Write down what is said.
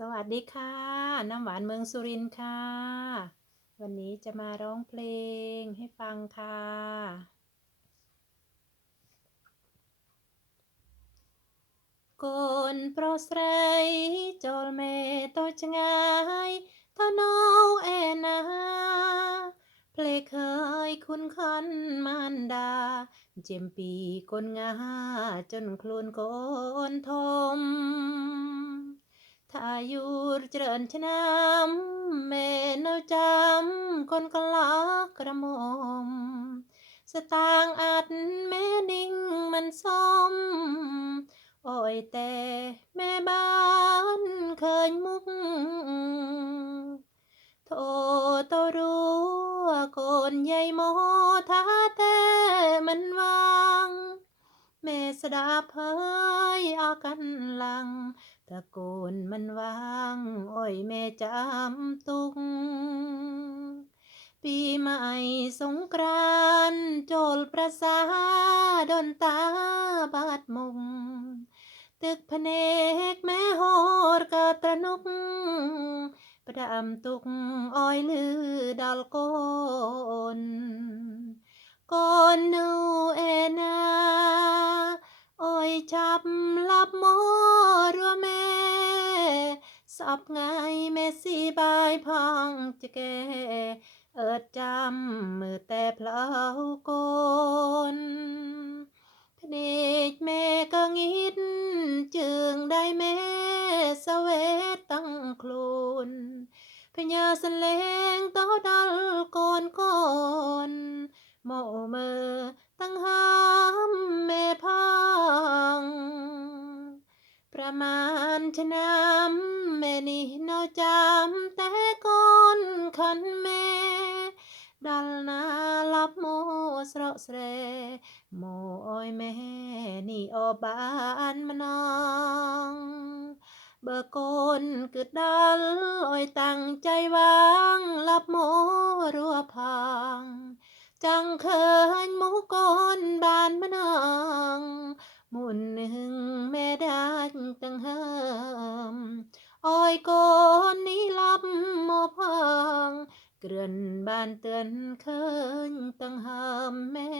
สวัสดีค่ะ น้ำหวานเมืองสุรินทร์ค่ะ วันนี้จะมาร้องเพลงให้ฟังค่ะ Cồn pro srei chol me to changai to no e na เพลงเคยคุ้นคันมันดาเจมปีคนงาจนคลุนโกนทมถ้น้ำแม่เนา អាយុច្រើនឆ្នាំមេនៅចាំកូនក្លោក្រមុំស្តាងអាចមេនិងមិនសមអូយតែមេបានឃើញមុខធូទៅរួកូនយាយមោថាតែមិនវងមេស្ដាប់ហើយអកាន់ឡើង นวางแม่สดาเพยเอากันหลังตะโกนมันวางอ้อยแม่จำตุกปีใหม่สงกรานต์โจลประสาดนตาบาดมุง ตึกพเนกแม่โหดกะตระนุก ประดำตุกอ้อยลือดอลโกนกอนนูเอนา อ้อยชับ สับไงแม่สีบายพองจะแกเอิดจำมือแต่เพลาโกนพเนจแม่ก็งิด จึงได้แม่สเวตตั้งคลูนพญาสนเลงเต้าดัลโกนโกนโมเมอตั้งห้ามแม่พังประมา ณชะนำแม่นี่นาจำแต่ก่อนคันแม่ดัลนาลับโมสระเสรโมอ้อยแม่นี่อบานมานองเบอร์โกนกึดดัลอ้อยตั้งใจวางลับโมรัวพังจังเคยหมูกอนบานมานองมุน เกลื่อนบ้านเตือนเคยตั้งห้ามแม่